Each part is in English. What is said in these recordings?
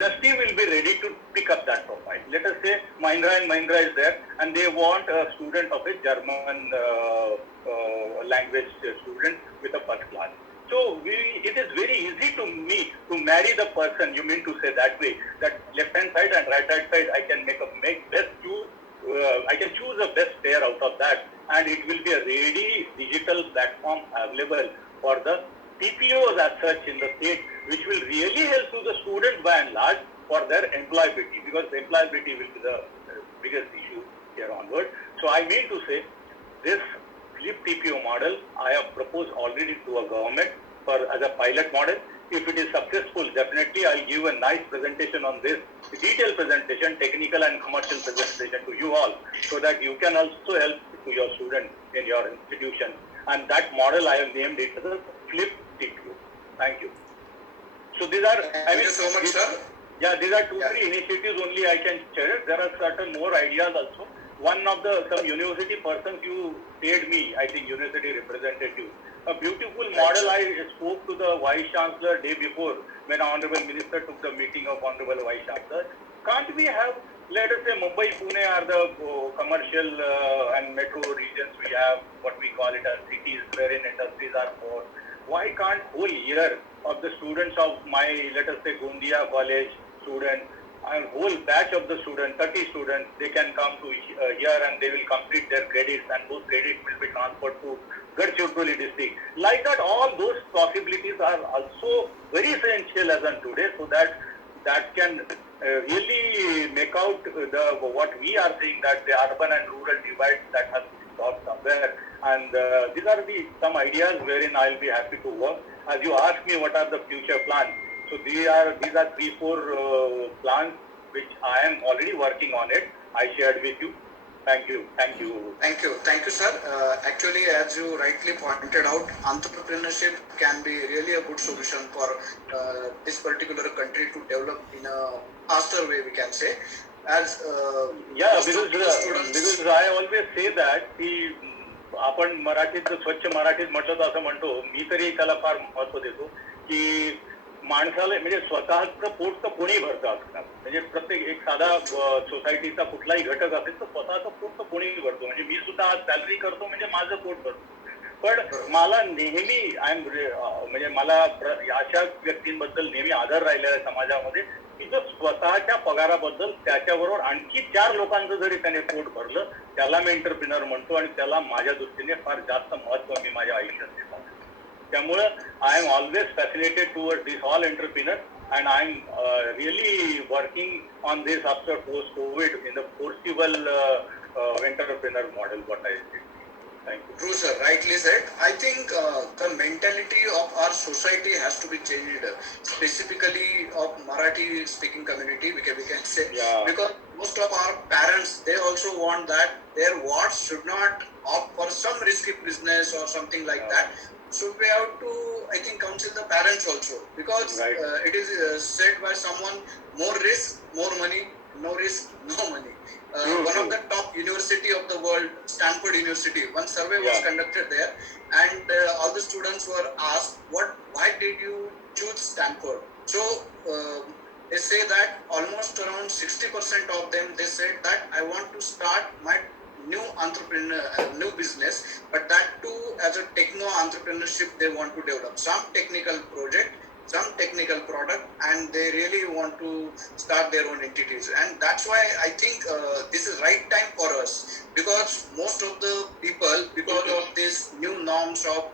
industry will be ready to pick up that profile. Let us say Mahindra and Mahindra is there and they want a student of a German language student with a first class. So it is very easy to me to marry the person. You mean to say that way, that left hand side and right hand side I can make best choose. I can choose the best pair out of that, and it will be a ready digital platform available for the TPOs as such in the state, which will really help to the students by and large for their employability, because employability will be the biggest issue here onward. So I mean to say, this flip TPO model I have proposed already to a government as a pilot model. If it is successful, definitely I'll give a nice presentation on this, detailed presentation, technical and commercial presentation to you all, so that you can also help to your students in your institution. And that model I have named it as a flip TPO. Thank you. So these are, thank you so much, sir. Yeah, these are three initiatives only I can share. There are certain more ideas also. One of some university persons you paid me, I think university representative, a beautiful model. I spoke to the Vice Chancellor day before when Honorable Minister took the meeting of Honorable Vice Chancellor. Can't we have, let us say Mumbai, Pune are the commercial and metro regions. We have what we call it as cities wherein industries are more. Why can't whole year of the students of my, let us say Gondia College students, and whole batch of the students, 30 students, they can come to here and they will complete their credits, and those credits will be transferred to Gadchiroli district. Like that, all those possibilities are also very essential as on today, so that can really make out what we are saying, that the urban and rural divide that has to be solved somewhere. And these are some ideas wherein I'll be happy to work. As you asked me what are the future plans, so these are 3-4 plans which I am already working on it. I shared with you. Thank you, sir. Actually, as you rightly pointed out, entrepreneurship can be really a good solution for this particular country to develop in a faster way, we can say. As because I always say that आपण मराठीत स्वच्छ मराठीत म्हटलं असं म्हणतो, मी तरी त्याला फार महत्व देतो की माणसाला म्हणजे स्वतःचं पोट तर कोणी भरतं असणार, म्हणजे प्रत्येक एक साधा सोसायटीचा कुठलाही घटक असेल तर स्वतःचं पोट तर कोणी भरतो. म्हणजे मी सुद्धा आज सॅलरी करतो म्हणजे माझं पोट भरतो, पण मला नेहमी म्हणजे मला अशा व्यक्तींबद्दल नेहमी आदर राहिलेला आहे समाजामध्ये की जो स्वतःच्या पगाराबद्दल त्याच्याबरोबर आणखी 4 लोकांचं जरी त्याने पोट भरलं त्याला मी एंटरप्रिनर म्हणतो, आणि त्याला माझ्या दृष्टीने फार जास्त महत्व मी माझ्या आयुष्यात देतो. त्यामुळं I am always fascinated toward this all entrepreneur, and I'm really working on this after post-COVID in the foreseeable entrepreneur model, what I did. Thank you. True, sir. Rightly said. I think the mentality of our society has to be changed, specifically of Marathi-speaking community, we can say. Yeah. Because most of our parents, they also want that their wards should not opt for some risky business or something like that. So we have to, I think, counsel the parents also, because it is said by someone, more risk, more money, no risk, no money. One of the top university of the world, Stanford University, one survey was conducted there, and all the students were asked, why did you choose Stanford? So they say that almost around 60% of them, they said that I want to start my new business, but that too as a techno entrepreneurship. They want to develop some technical project, some technical product, and they really want to start their own entities. And that's why I think this is right time for us, because most of the people, because of these new norms of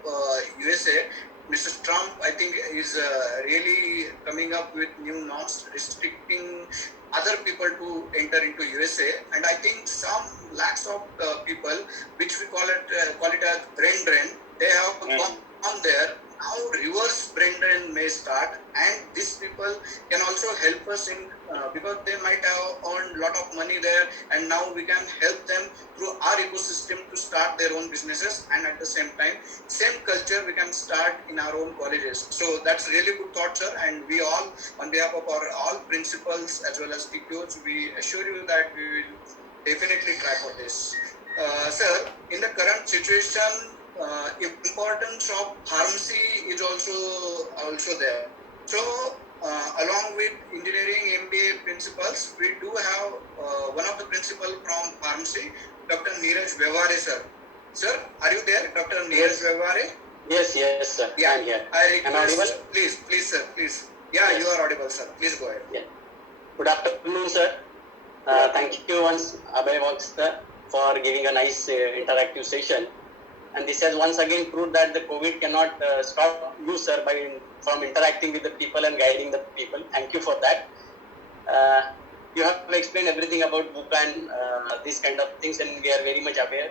USA, Mr. Trump, I think, is really coming up with new norms restricting other people to enter into USA. And I think some lakhs of people, which we call it as brain drain, they have gone on there. Now reverse brain drain may start, and these people can also help us in because they might have earned a lot of money there, and now we can help them through our ecosystem to start their own businesses, and at the same time, same culture we can start in our own colleges. So that's really good thought, sir, and we all, on behalf of our all principals as well as TPOs, we assure you that we will definitely try for this. Sir, in the current situation, importance of pharmacy is also there. So along with engineering MBA principals, we do have one of the principal from pharmacy, Dr. Neeraj Bevare sir. Sir, are you there, Dr. Neeraj Bevare? Yes, sir. Yeah, I'm here. I Am I request, audible? please, sir, please. Yeah, Yes. you are audible, sir. Please go ahead. Yeah. Good afternoon, sir. Thank you once, Abhay Vox, sir, for giving a nice interactive session. And this has once again proved that the COVID cannot stop you, sir, from interacting with the people and guiding the people. Thank you for that. You have explained everything about book and these kind of things, and we are very much aware.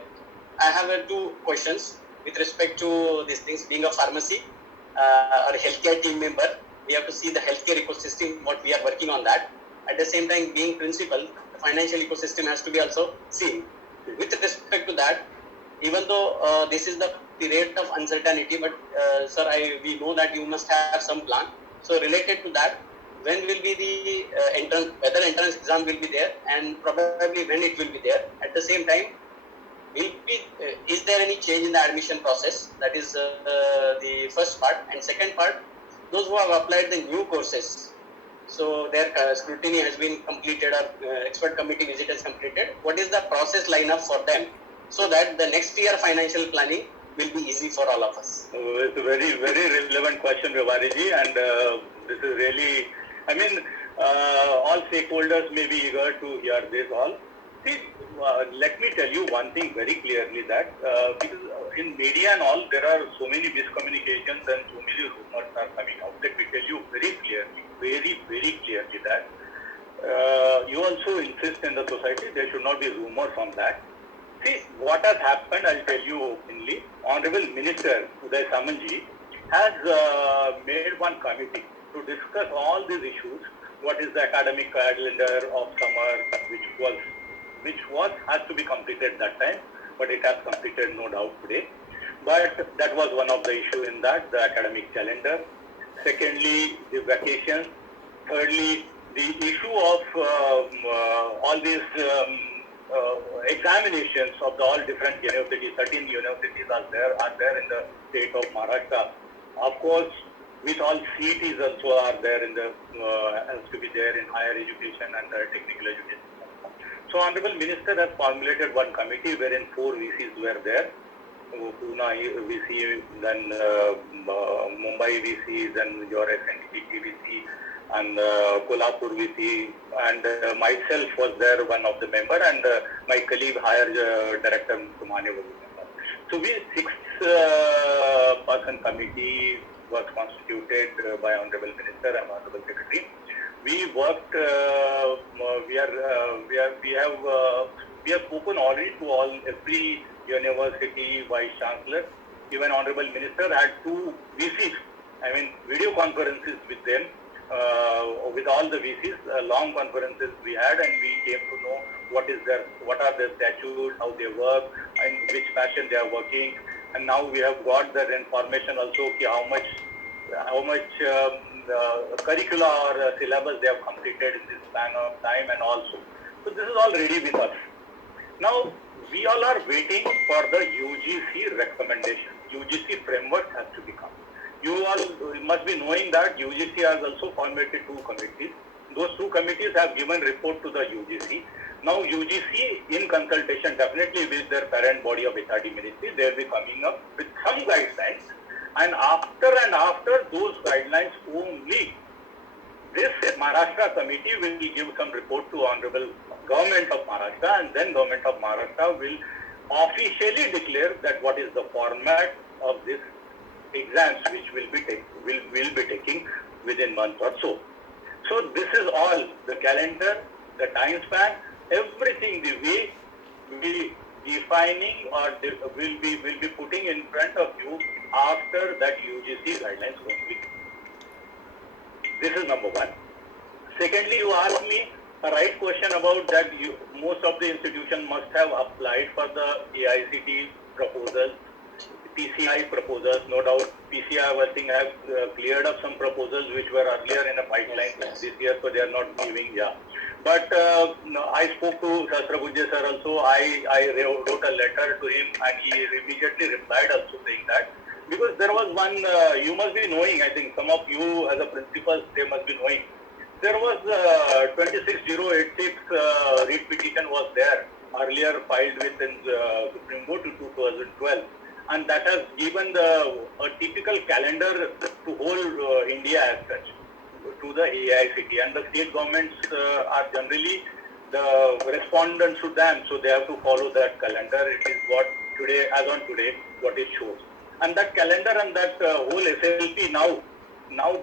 I have two questions with respect to these things. Being a pharmacy or healthcare team member, we have to see the healthcare ecosystem, what we are working on that. At the same time, being principal, the financial ecosystem has to be also seen. With respect to that, even though this is the period of uncertainty, but sir, we know that you must have some plan. So related to that, when will be the whether entrance exam will be there, and probably when it will be there. At the same time, is there any change in the admission process? That is the first part. And second part, those who have applied the new courses, so their scrutiny has been completed or expert committee visit has completed. What is the process lineup for them, so that the next year financial planning will be easy for all of us? It's a very, very relevant question, Ravariji, and this is really, I mean, all stakeholders may be eager to hear this all. See, let me tell you one thing very clearly that because in media and all, there are so many miscommunications and so many rumors are coming out. Let me tell you very clearly, very clearly that you also insist in the society there should not be rumors on that. See, what has happened, I'll tell you openly. Honorable Minister Uday Samanji has made one committee to discuss all these issues. What is the academic calendar of summer, which has to be completed that time, but it has completed no doubt today. But that was one of the issues in that, the academic calendar. Secondly, the vacations. Thirdly, the issue of all these examinations of all different universities. 13 universities are there in the state of Maharashtra. Of course, with all CETs also are there in the has to be there in higher education and technical education. So Honorable Minister has formulated one committee wherein 4 VCs were there. Pune VC, then Mumbai VC, then your SNTT VC, and Kolhapur VC, and myself was there, one of the member, and my colleague, higher director, Kumane was a member. So we 6-person committee was constituted by Honorable Minister and Honorable Secretary. We worked. We have spoken already to every university vice chancellor. Even Honorable Minister had 2 VCs. I mean, video conferences with them, with all the VCs. Long conferences we had, and we came to know what are their statutes, how they work, in which fashion they are working. And now we have got that information also. How much curricula or syllabus they have completed in this span of time, and also. So this is all ready with us. Now we all are waiting for the UGC recommendation. UGC framework has to become. You all must be knowing that UGC has also formulated 2 committees. Those 2 committees have given report to the UGC. Now UGC, in consultation definitely with their parent body of HRD Ministry, they will be coming up with some guidelines. And after those guidelines only, this Maharashtra committee will give some report to Honorable Government of Maharashtra, and then Government of Maharashtra will officially declare that what is the format of this exams which will be taking within month or so. So this is all the calendar, the time span, everything the way we defining or will be putting in front of you after that UGC guidelines only. This is number 1. Secondly, you asked me a right question about that most of the institutions must have applied for the AICTE proposals, PCI proposals. No doubt PCI I think have cleared up some proposals which were earlier in a pipeline this year, so they are not giving. But I spoke to Sahasrabudhe sir also. I wrote a letter to him, and he immediately replied also saying that because there was one, you must be knowing, I think some of you as a principals, they must be knowing. There was 26086 writ petition was there, earlier filed with in Supreme Court in 2012. And that has given a typical calendar to whole India as such, to the AICT. And the state governments are generally the respondents to them, so they have to follow that calendar. It is what today, as on today, what it shows. And that calendar and that whole SLP now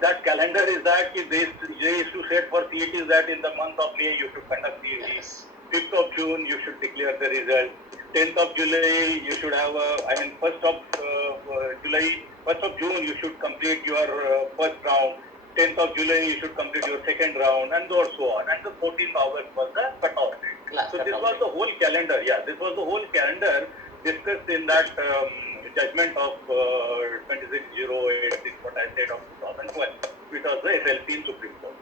that calendar is that they used to set for CETs that in the month of May you should conduct CET. Yes. 5th of June you should declare the result. 10th of July you should have 1st of July, 1st of June you should complete your first round. 10th of July you should complete your second round, and so on. And the 14th August was the cutoff date. So this was the whole calendar. Yeah, this was the whole calendar discussed in that judgment of 26086, what I said, of 2012, which was the SLP in Supreme Court.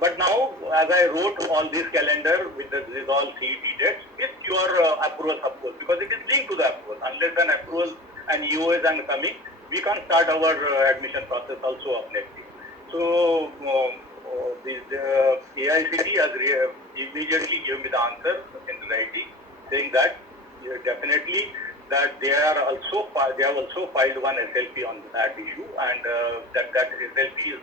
But now, as I wrote all this calendar with all CET dates, with your approval, of course, because it is linked to the approval. Unless an approval and EOs are coming, we can't start our admission process also of next year. So, the AICT has immediately given me the answer in writing, saying that definitely that they have also filed one SLP on that issue, and that SLP is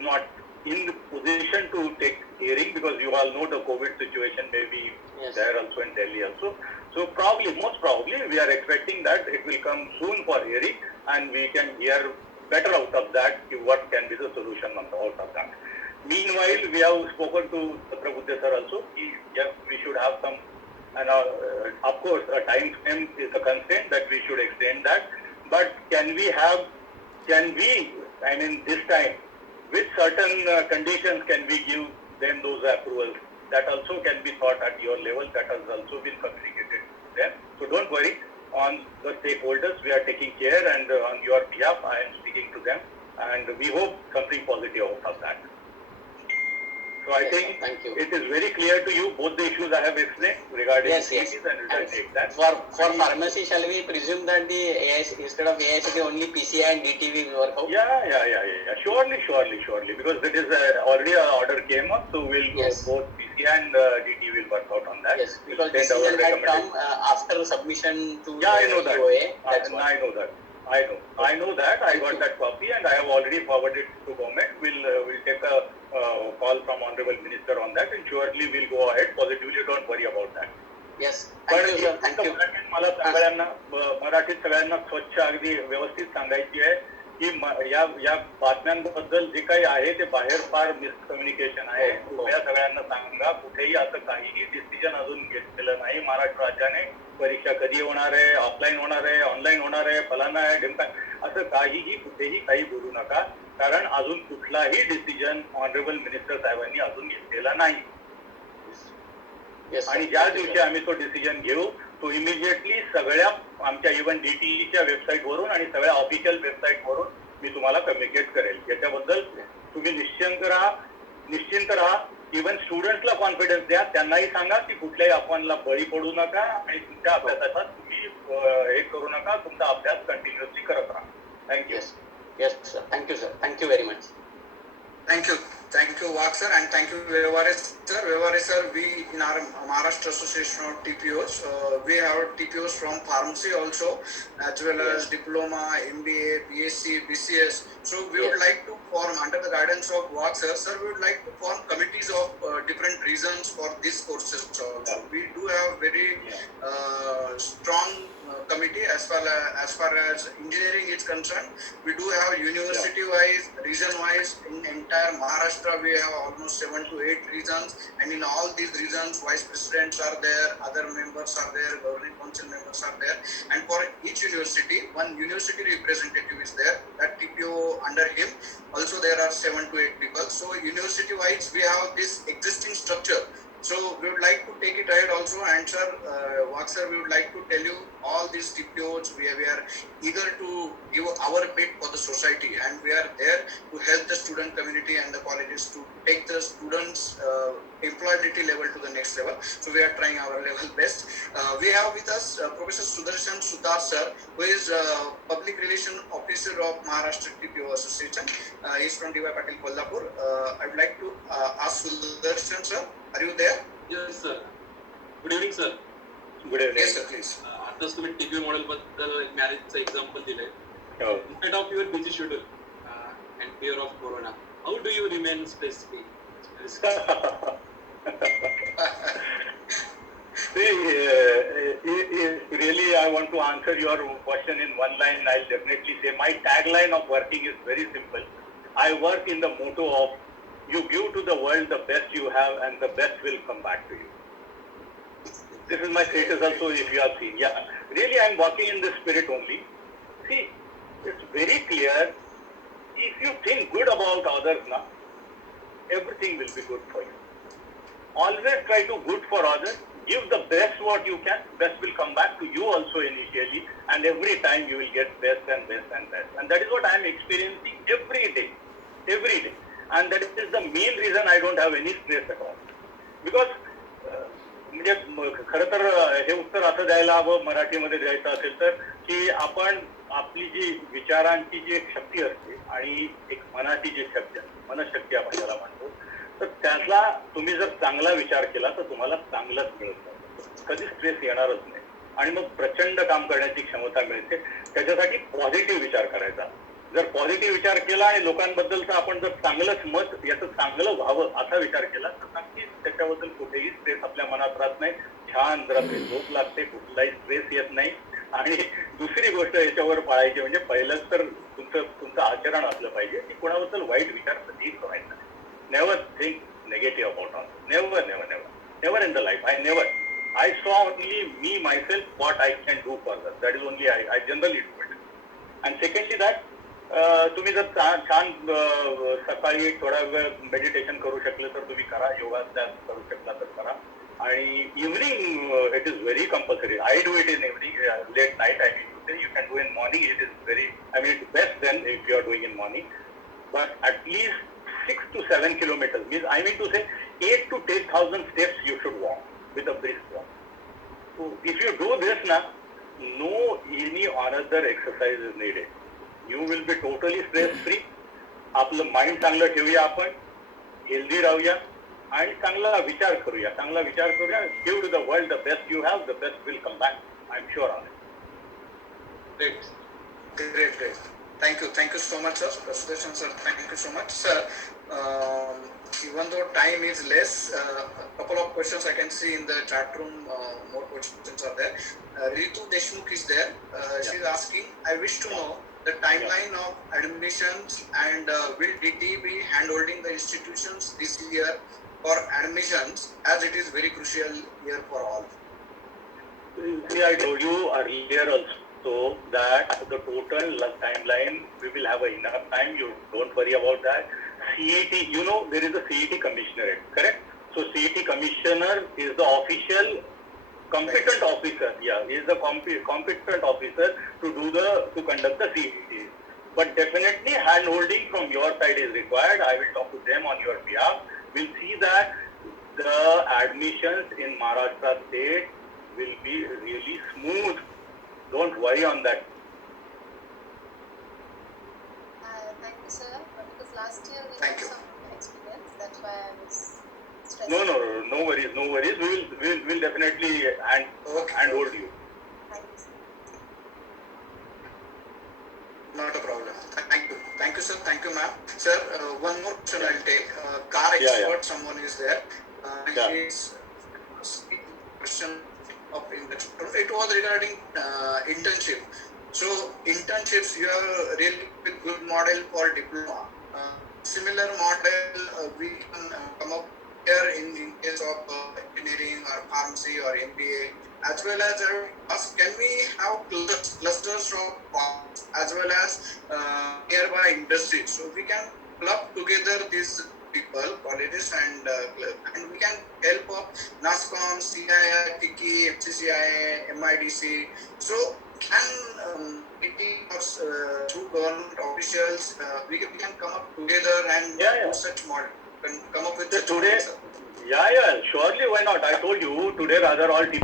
not in position to take hearing, because you all know the COVID situation may be there also in Delhi also. So most probably, we are expecting that it will come soon for hearing, and we can hear better out of that what can be the solution out of that. Meanwhile, we have spoken to Prabhudev sir also. Yes, we should have some, and of course, a time frame is a constraint that we should extend that. But this time, with certain conditions, can we give them those approvals? That also can be thought at your level. That has also been communicated to them. So don't worry. On the stakeholders, we are taking care, and on your behalf, I am speaking to them, and we hope something positive out of that. So I think it is very clear to you both the issues I have explained regarding CETs and exams. For pharmacy, shall we presume that the instead of AICT only PCI and DTV will work out? Yeah. Surely. Because it is already an order came up, so we'll both PCI and DTV will work out on that. Yes, because decision had come after submission to I know that. UOA. I know that. I got that copy, and I have already forwarded it to government. We'll take a call from Honorable Minister on that, and surely we'll go ahead positively. Don't worry about that. Yes. Thank you, sir. Thank you. मला मराठीत सगळ्यांना स्वच्छ अगदी व्यवस्थित सांगायची आहे की या बातम्यांबद्दल जे काही आहे ते बाहेर फार मिसकम्युनिकेशन आहे. या सगळ्यांना सांगा, कुठेही असं काहीही डिसिजन अजून घेतलेलं नाही. महाराष्ट्र राज्याने परीक्षा कधी होणार आहे, ऑफलाईन होणार आहे, ऑनलाईन होणार आहे, फलाना आहे, ढिमका, असं काहीही कुठेही काही बोलू नका, कारण अजून कुठलाही डिसिजन ऑनरेबल मिनिस्टर साहेबांनी अजून घेतलेला नाही. आणि ज्या दिवशी आम्ही तो डिसिजन घेऊ, तो इमिजिएटली सगळ्या आमच्या इव्हन DTEच्या वेबसाईटवरून आणि सगळ्या ऑफिशियल वेबसाईटवरून मी तुम्हाला कम्युनिकेट करेल. याच्याबद्दल तुम्ही निश्चिंत राहा. इव्हन स्टुडंट्सला कॉन्फिडन्स द्या, त्यांनाही सांगा की कुठल्याही अफवांना बळी पडू नका आणि तुमच्या अभ्यासाचा तुम्ही हे करू नका, तुमचा अभ्यास कंटिन्युअसली करत राहा. Thank you. Yes, sir. Thank you, sir. Thank you very much. Thank you, Wak sir, and thank you, Vyavare sir. Vyavare sir, we in our Maharashtra Association of TPOs, we have TPOs from pharmacy also, as well as diploma, MBA, BSc, BCS. So we would like to form, under the guidance of Wak sir, we would like to form committees of different regions for these courses also. We do have very strong committee as far as engineering is concerned. We do have university wise, region wise. In entire Maharashtra we have almost 7 to 8 regions, and in all these regions vice presidents are there, other members are there, governing council members are there, and for each university one university representative is there, that TPO under him also there are 7 to 8 people. So university wise we have this existing structure. So we would like to take it ahead also, and sir, Wak sir, we would like to tell you all these TPOs, we are eager to give our bit for the society, and we are there to help the student community and the colleges to take the students employability level to the next level. So we are trying our level best. We have with us Professor Sudarshan Sudar sir, who is Public Relation Officer of Maharashtra TPO Association. He is from DY Patil Kolhapur. I would like to ask Sudarshan sir, are you there? Yes, sir. Good evening, sir. Good evening. Yes, sir, please. आताच तुम्ही TP model बद्दल मॅरेजचं example दिलंय. Oh. In spite of your busy schedule and fear of corona, how do you remain stress free? See, really, I want to answer your question in one line. I'll definitely say my tagline of working is very simple. I work in the motto of you give to the world the best you have, and the best will come back to you. This is my status also, if you have seen. Yeah, really, I'm working in this spirit only. See, it's very clear. If you think good about others now, everything will be good for you. Always try to good for others. Give the best what you can. Best will come back to you also initially, and every time you will get best and best and best. And that is what I am experiencing every day, and that is the main reason I don't have any stress at all. Because म्हणजे खरं तर हे उत्तर असं द्यायला हवं मराठीमध्ये द्यायचं असेल तर की आपण आपली जी विचारांची जी एक शक्ती असते आणि एक मनाची जी शक्ती असते, मनशक्ती आपण ज्याला म्हणतो, तर त्याला तुम्ही जर चांगला विचार केला तर तुम्हाला चांगलंच मिळतं. कधी स्ट्रेस येणारच नाही आणि मग प्रचंड काम करण्याची क्षमता मिळते. त्याच्यासाठी पॉझिटिव्ह विचार करायचा. जर पॉझिटिव्ह विचार केला आणि लोकांबद्दलचं आपण जर चांगलंच मत याचं चांगलं व्हावं असा विचार केला तर नक्कीच त्याच्याबद्दल कुठेही स्ट्रेस आपल्या मनात राहत नाही. छान जरा झोप लागते, कुठलाही स्ट्रेस येत नाही. आणि दुसरी गोष्ट याच्यावर पाळायची म्हणजे पहिलंच तर तुमचं आचरण असलं पाहिजे की कोणाबद्दल वाईट विचार कधीही करायचा नाही. Never think negative about on. Never in the life. I saw only me myself what I can do for that. That is only I generally do it. And secondly that तुम्ही जर छान सकाळी थोडा वेळ मेडिटेशन करू शकले तर तुम्ही करा. योगाभ्यास करू शकला तर करा. आणि evening it is very compulsory. I do it in evening late night. I mean to say you can do in morning. It is very it's best then if you are doing in morning. But at least 6 to 7 kilometers means I mean to say 8 to 10,000 steps you should walk with a brisk walk. So if you do this now, no any other exercise is needed. You will be totally stress free. आपलं mind चांगलं ठेवूया, आपण healthy राहूया आणि चांगला विचार करूया. Give to the world the best you have. The best will come back. I am sure on it. Great. Thank you so much, sir. Sudarshan sir, thank you so much, sir. Even though time is less, a couple of questions I can see in the chat room. More questions are there. Ritu Deshmukh is there. She is asking, I wish to know the timeline of admissions and will DT be handholding the institutions this year for admissions, as it is very crucial year for all. See, I told you earlier also that the total timeline, we will have enough time. You don't worry about that. CET, you know, there is a CET commissionerate, correct? So CET commissioner is the official competent officer. Yeah, he is the competent officer to conduct the CET. But definitely hand holding from your side is required. I will talk to them on your behalf. We'll see that the admissions in Maharashtra state will be really smooth. Don't worry on that. Thank you, sir. Because last year we Thank had you. some experience. That's why I was stressed. No worries. We'll definitely handhold you. Thank you, sir. Not a problem. Thank you, sir. Thank you, ma'am. Sir, one more question I'll take. Car expert, someone is there. He's asking question of internship. It was regarding internship. So internships, you have a really good model for diploma. Similar model we can come up here in case of engineering or pharmacy or MBA, as well as can we have clusters of as well as nearby industries, so we can club together these people, colleges, and we can help of NASCOM, CII, FICCI, FCCI, MIDC. So can through government officials, we can come up together and Yeah, yeah. do such model, come up with So such today, models. yeah, surely, why not? I told you today, rather all